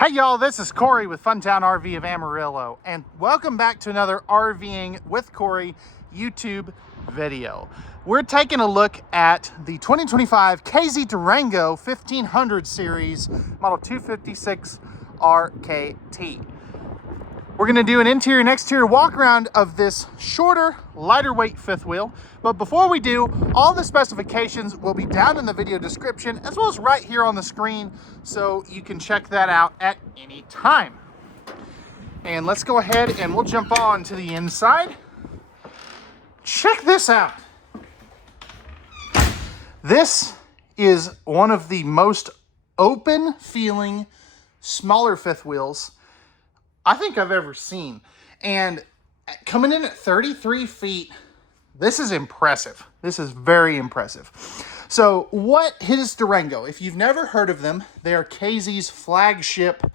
Hey y'all, this is Cory with Funtown RV of Amarillo, and welcome back to another RVing with Cory YouTube video. We're taking a look at the 2025 K-Z Durango 1500 series model 256RKT. We're gonna do an interior and exterior walk around of this shorter, lighter weight fifth wheel. But before we do, all the specifications will be down in the video description as well as right here on the screen, so you can check that out at any time. And let's go ahead and we'll jump on to the inside. Check this out. This is one of the most open feeling, smaller fifth wheels I think I've ever seen. And coming in at 33 feet, this is impressive. This is very impressive. So what is Durango? If you've never heard of them, they are K-Z's flagship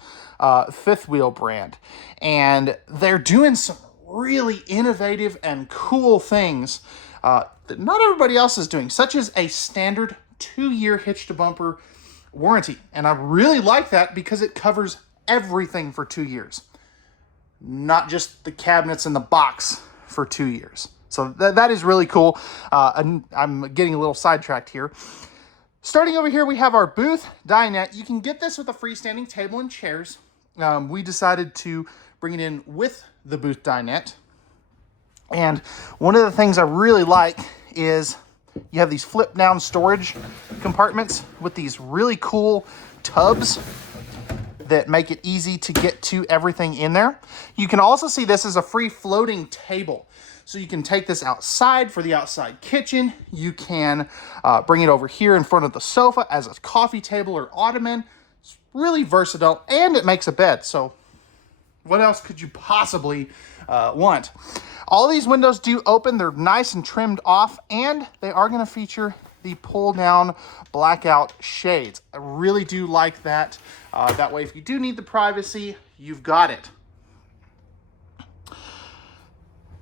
fifth wheel brand. And they're doing some really innovative and cool things that not everybody else is doing, such as a standard 2-year hitch to bumper warranty. And I really like that because it covers everything for 2 years. Not just the cabinets in the box for 2 years. So that is really cool. And I'm getting a little sidetracked here. Starting over here, we have our booth dinette. You can get this with a freestanding table and chairs. We decided to bring it in with the booth dinette. And one of the things I really like is you have these flip down storage compartments with these really cool tubs that make it easy to get to everything in there. You can also see this as a free floating table. So you can take this outside for the outside kitchen. You can bring it over here in front of the sofa as a coffee table or ottoman. It's really versatile, and it makes a bed. So what else could you possibly want? All these windows do open. They're nice and trimmed off, and they are gonna feature the pull down blackout shades. I really do like that. That way, if you do need the privacy, you've got it.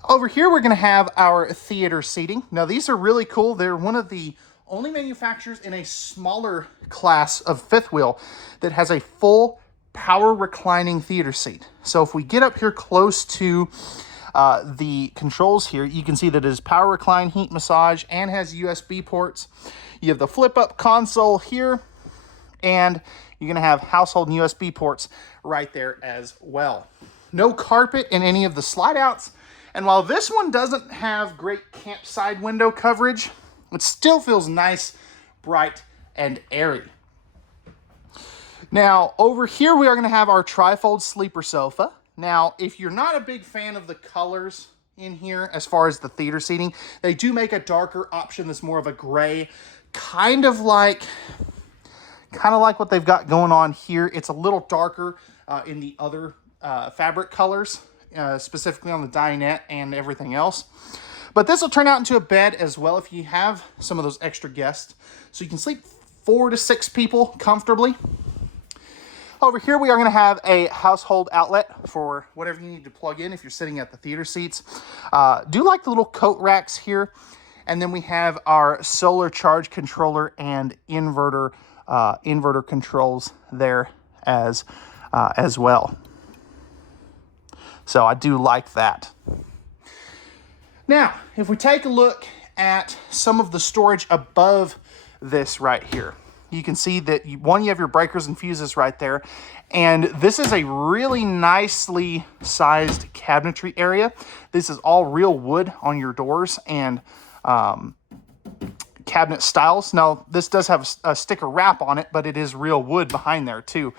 Over here, we're gonna have our theater seating. Now, these are really cool. They're one of the only manufacturers in a smaller class of fifth wheel that has a full power reclining theater seat. So if we get up here close to the controls here, you can see that it is power recline, heat massage, and has USB ports. You have the flip up console here, and you're gonna have household and USB ports right there as well. No carpet in any of the slide outs. And while this one doesn't have great campside window coverage, it still feels nice, bright, and airy. Now, over here, we are gonna have our trifold sleeper sofa. Now, if you're not a big fan of the colors in here, as far as the theater seating, they do make a darker option that's more of a gray, kind of like what they've got going on here. It's a little darker in the other fabric colors, specifically on the dinette and everything else. But this will turn out into a bed as well if you have some of those extra guests. So you can sleep 4 to 6 people comfortably. Over here, we are going to have a household outlet for whatever you need to plug in if you're sitting at the theater seats. Do like the little coat racks here. And then we have our solar charge controller and inverter controls there as well. So I do like that. Now, if we take a look at some of the storage above this right here, you can see that you have your breakers and fuses right there. And this is a really nicely sized cabinetry area. This is all real wood on your doors and cabinet styles. Now, this does have a sticker wrap on it, but it is real wood behind there too,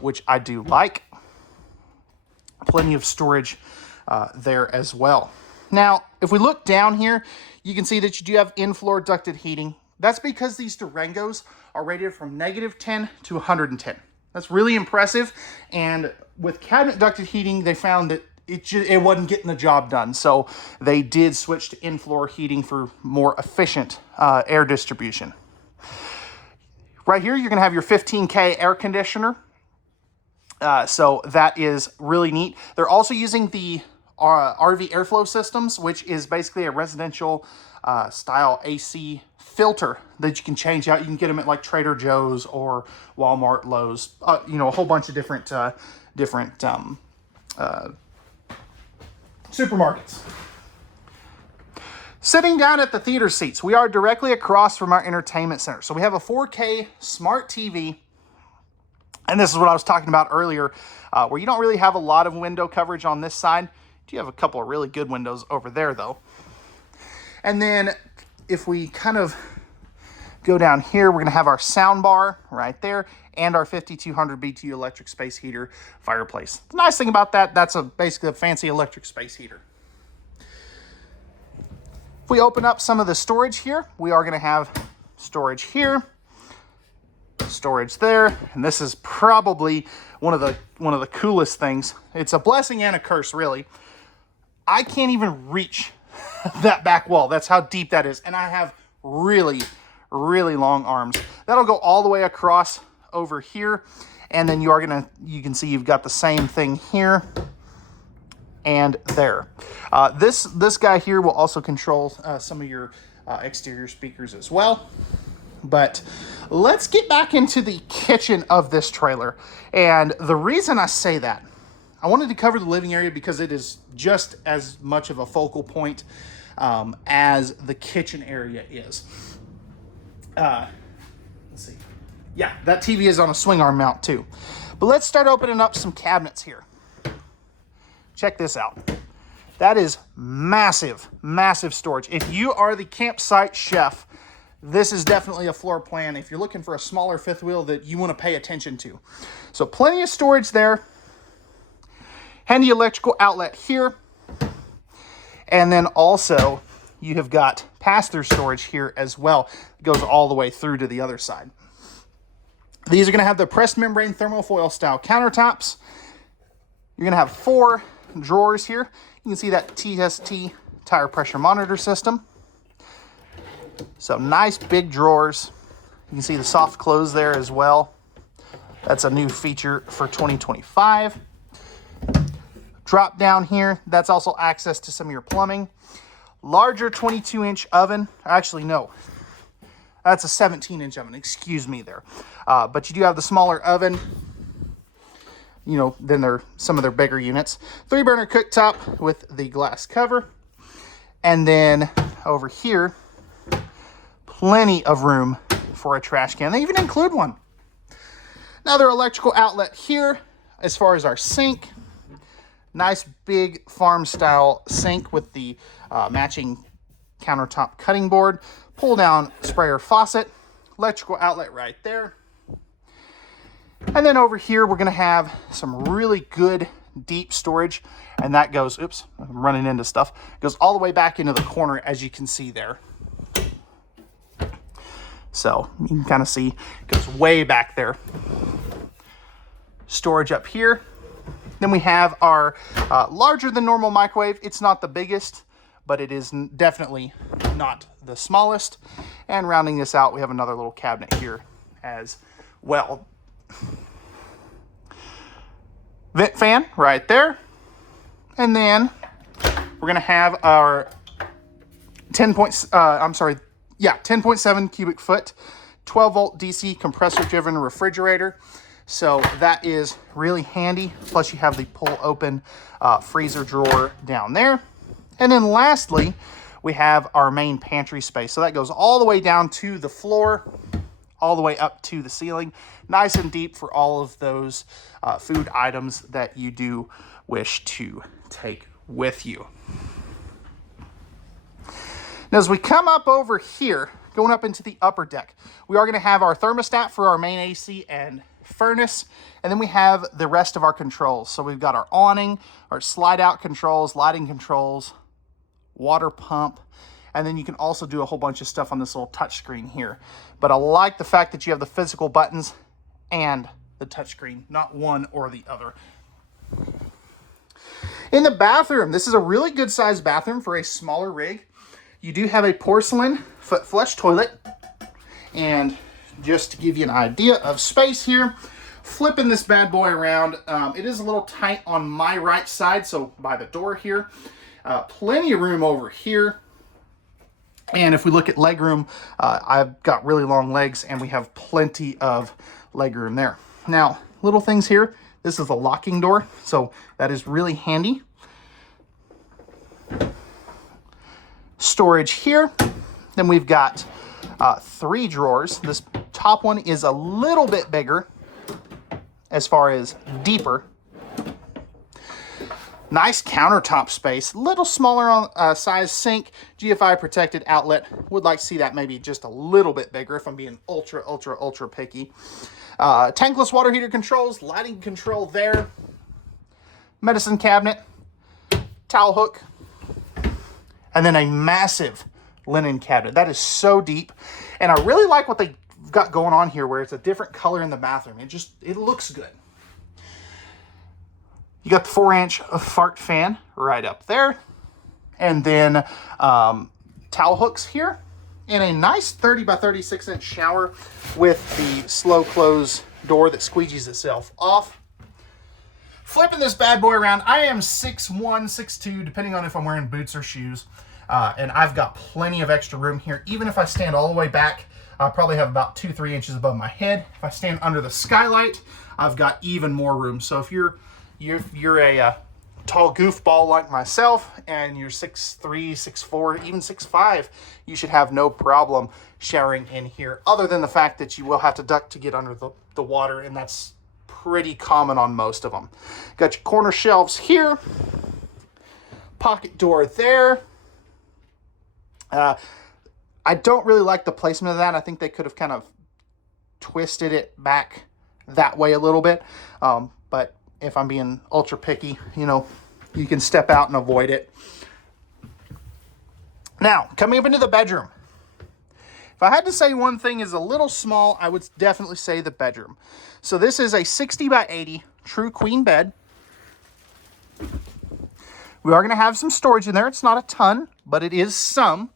which I do like. Plenty of storage there as well. Now, if we look down here, you can see that you do have in-floor ducted heating. That's because these Durangos are rated from -10 to 110. That's really impressive. And with cabinet ducted heating, they found that it wasn't getting the job done. So they did switch to in-floor heating for more efficient air distribution. Right here, you're gonna have your 15K air conditioner. So that is really neat. They're also using the RV airflow systems, which is basically a residential style AC filter that you can change out. You can get them at like Trader Joe's or Walmart, Lowe's, you know, a whole bunch of different supermarkets. Sitting down at the theater seats, we are directly across from our entertainment center. So we have a 4K smart TV. And this is what I was talking about earlier, where you don't really have a lot of window coverage on this side. You have a couple of really good windows over there, though. And then if we kind of go down here, we're going to have our sound bar right there and our 5200 BTU electric space heater fireplace. The nice thing about that, that's basically a fancy electric space heater. If we open up some of the storage here, we are going to have storage here, storage there, and this is probably one of the coolest things. It's a blessing and a curse, really. I can't even reach that back wall. That's how deep that is, and I have really long arms. That'll go all the way across over here, and then you can see you've got the same thing here and there. This guy here will also control some of your exterior speakers as well. But let's get back into the kitchen of this trailer. And the reason I say that, I wanted to cover the living area because it is just as much of a focal point as the kitchen area is. Let's see. Yeah, that TV is on a swing arm mount too. But let's start opening up some cabinets here. Check this out. That is massive storage. If you are the campsite chef, this is definitely a floor plan if you're looking for a smaller fifth wheel that you want to pay attention to. So plenty of storage there. Handy electrical outlet here. And then also you have got pass-through storage here as well. It goes all the way through to the other side. These are going to have the pressed membrane thermofoil style countertops. You're going to have 4 drawers here. You can see that TST tire pressure monitor system. So nice big drawers. You can see the soft close there as well. That's a new feature for 2025. Drop down here. That's also access to some of your plumbing. Larger 22-inch oven. Actually, no. That's a 17-inch oven. Excuse me there. But you do have the smaller oven, you know, than some of their bigger units. 3-burner cooktop with the glass cover. And then over here, plenty of room for a trash can. They even include one. Another electrical outlet here as far as our sink. Nice big farm style sink with the matching countertop cutting board. Pull down sprayer faucet. Electrical outlet right there. And then over here we're going to have some really good deep storage. And that goes, oops, I'm running into stuff. Goes all the way back into the corner as you can see there. So you can kind of see it goes way back there. Storage up here. Then we have our larger than normal microwave. It's not the biggest, but it is definitely not the smallest. And rounding this out, we have another little cabinet here as well. Vent fan right there. And then we're going to have our 10.7 cubic foot, 12 volt DC compressor driven refrigerator. So that is really handy. Plus you have the pull open freezer drawer down there. And then lastly, we have our main pantry space. So that goes all the way down to the floor, all the way up to the ceiling. Nice and deep for all of those food items that you do wish to take with you. Now, as we come up over here, going up into the upper deck, we are going to have our thermostat for our main AC and furnace, and then we have the rest of our controls. So we've got our awning, our slide out controls, lighting controls, water pump, and then you can also do a whole bunch of stuff on this little touch screen here. But I like the fact that you have the physical buttons and the touch screen, not one or the other. In the bathroom, this is a really good sized bathroom for a smaller rig. You do have a porcelain foot flush toilet. And just to give you an idea of space here, flipping this bad boy around, it is a little tight on my right side, so by the door here. Plenty of room over here. And if we look at legroom, I've got really long legs and we have plenty of legroom there. Now, little things here. This is a locking door, so that is really handy. Storage here. Then we've got 3 drawers. This top one is a little bit bigger as far as deeper. Nice countertop space, little smaller on size sink, GFI protected outlet. Would like to see that maybe just a little bit bigger if I'm being ultra picky. Tankless water heater controls, lighting control there, medicine cabinet, towel hook, and then a massive linen cabinet. That is so deep, and I really like what they got going on here where it's a different color in the bathroom. It looks good. You got the 4-inch fart fan right up there. And then towel hooks here. And a nice 30 by 36 inch shower with the slow close door that squeegees itself off. Flipping this bad boy around, I am 6'1", 6'2", depending on if I'm wearing boots or shoes. And I've got plenty of extra room here. Even if I stand all the way back, I probably have about 2-3 inches above my head. If I stand under the skylight, I've got even more room. So if you're a tall goofball like myself and you're 6'3", 6'4", even 6'5", you should have no problem showering in here, other than the fact that you will have to duck to get under the water, and that's pretty common on most of them. Got your corner shelves here, pocket door there. I don't really like the placement of that. I think they could have kind of twisted it back that way a little bit, but if I'm being ultra picky, you can step out and avoid it. Now, coming up into the bedroom. If I had to say one thing is a little small, I would definitely say the bedroom. So this is a 60 by 80 true queen bed. We are going to have some storage in there. It's not a ton, but it is some.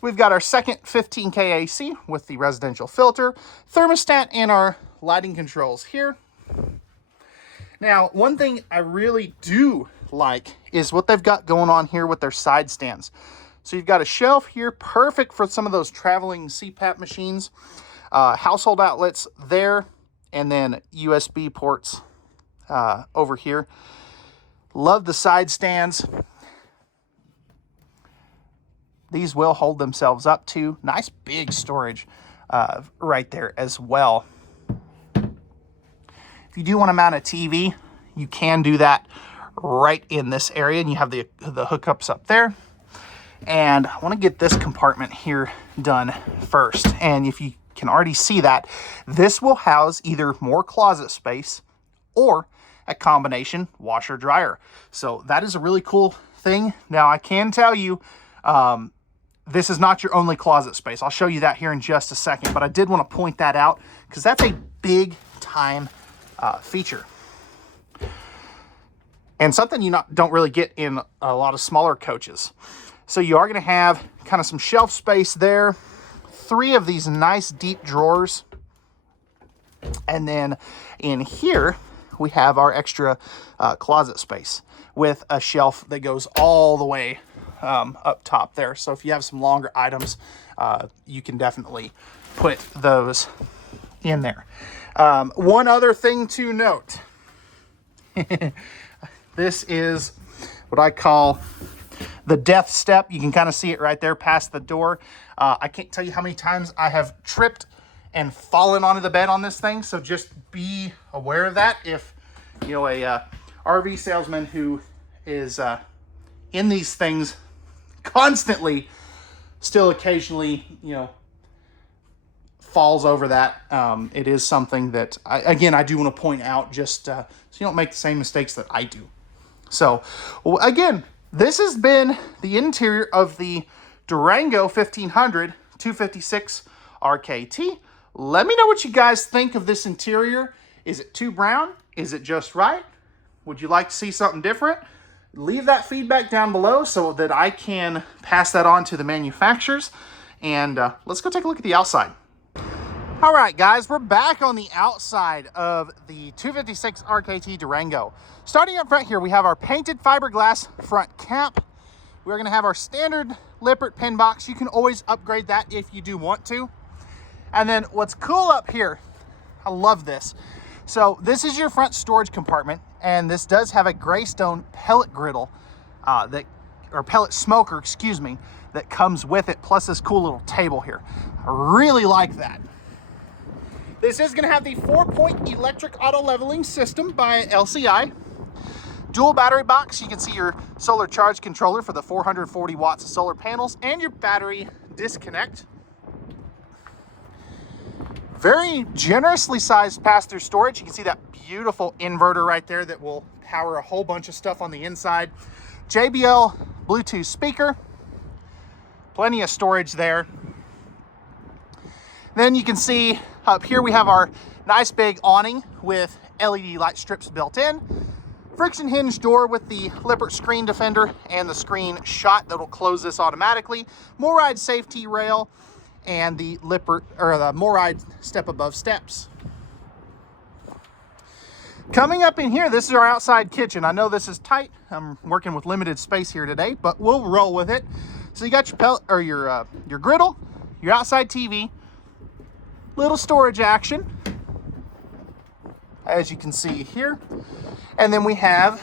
We've got our second 15K AC with the residential filter, thermostat, and our lighting controls here. Now, one thing I really do like is what they've got going on here with their side stands. So you've got a shelf here, perfect for some of those traveling CPAP machines, household outlets there, and then USB ports over here. Love the side stands. These will hold themselves up too. Nice big storage right there as well. If you do want to mount a TV, you can do that right in this area, and you have the hookups up there. And I want to get this compartment here done first. And if you can already see that, this will house either more closet space or a combination washer dryer. So that is a really cool thing. Now I can tell you, this is not your only closet space. I'll show you that here in just a second, but I did want to point that out because that's a big time feature. And something you don't really get in a lot of smaller coaches. So you are going to have kind of some shelf space there. 3 of these nice deep drawers. And then in here, we have our extra closet space with a shelf that goes all the way up top there. So if you have some longer items, you can definitely put those in there. One other thing to note. This is what I call the death step. You can kind of see it right there past the door. I can't tell you how many times I have tripped and fallen onto the bed on this thing. So just be aware of that. If a RV salesman who is in these things constantly, still occasionally, falls over that. It is something that I do want to point out, just so you don't make the same mistakes that I do. So again, this has been the interior of the Durango 1500 256 RKT. Let me know what you guys think of this interior. Is it too brown? Is it just right? Would you like to see something different? Leave that feedback down below so that I can pass that on to the manufacturers. And let's go take a look at the outside. All right, guys, we're back on the outside of the 256 RKT Durango. Starting up front here, we have our painted fiberglass front cap. We're gonna have our standard Lippert pin box. You can always upgrade that if you do want to. And then what's cool up here, I love this. So this is your front storage compartment, and this does have a Greystone pellet griddle or pellet smoker, excuse me, that comes with it, plus this cool little table here. I really like that. This is gonna have the 4-point electric auto leveling system by LCI. Dual battery box. You can see your solar charge controller for the 440 watts of solar panels and your battery disconnect. Very generously sized pass-through storage. You can see that beautiful inverter right there that will power a whole bunch of stuff on the inside. JBL Bluetooth speaker. Plenty of storage there. Then you can see up here we have our nice big awning with LED light strips built in. Friction hinge door with the Lippert screen defender and the screen shot that will close this automatically. MORryde safety rail and the Lippert or the MORryde step above steps. Coming up in here, this is our outside kitchen. I know this is tight. I'm working with limited space here today, but we'll roll with it. So you got your pellet or your griddle, your outside TV, little storage action, as you can see here. And then we have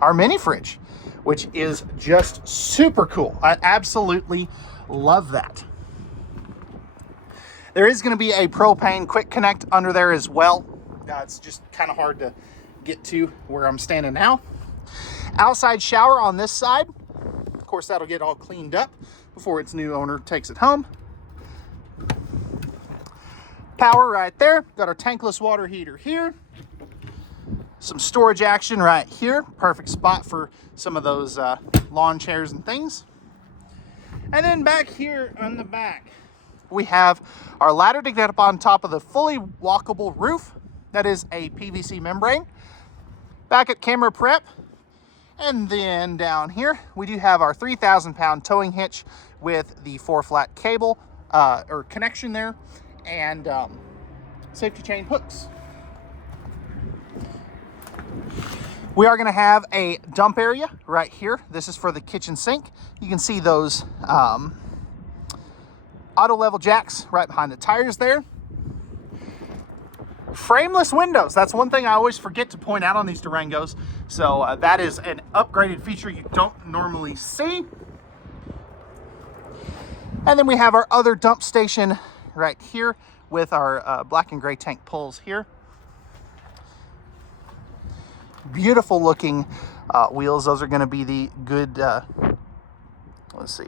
our mini fridge, which is just super cool. I absolutely love that. There is going to be a propane quick connect under there as well. It's just kind of hard to get to where I'm standing now. Outside shower on this side. Of course, that'll get all cleaned up before its new owner takes it home. Power right there. Got our tankless water heater here. Some storage action right here. Perfect spot for some of those lawn chairs and things. And then back here on the back, we have our ladder to get up on top of the fully walkable roof. That is a PVC membrane. Backup camera prep. And then down here, we do have our 3,000-pound towing hitch with the 4-flat cable or connection there, and safety chain hooks. We are going to have a dump area right here. This is for the kitchen sink. You can see those auto level jacks right behind the tires there. Frameless windows. That's one thing I always forget to point out on these Durangos. So that is an upgraded feature you don't normally see. And then we have our other dump station right here with our black and gray tank pulls here. Beautiful looking wheels. Those are going to be the good, let's see.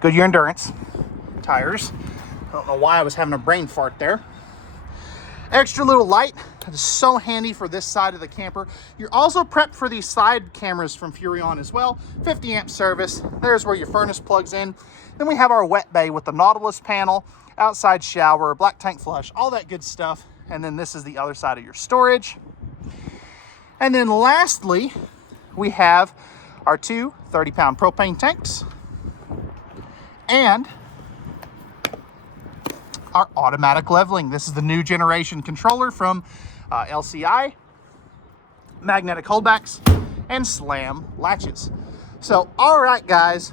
Goodyear Endurance tires. I don't know why I was having a brain fart there. Extra little light. That is so handy for this side of the camper. You're also prepped for these side cameras from Furrion as well. 50 amp service. There's where your furnace plugs in. Then we have our wet bay with the Nautilus panel, outside shower, black tank flush, all that good stuff. And then this is the other side of your storage. And then lastly, we have our two 30-pound propane tanks and our automatic leveling. This is the new generation controller from LCI, magnetic holdbacks, and slam latches. So, all right, guys,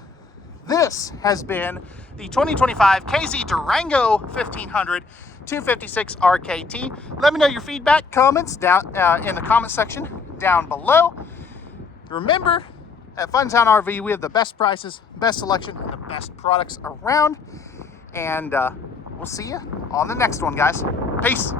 this has been the 2025 K-Z Durango 1500 256RKT. Let me know your feedback, comments down in the comment section down below. Remember, at Funtown RV, we have the best prices, best selection, and the best products around. And we'll see you on the next one, guys. Peace.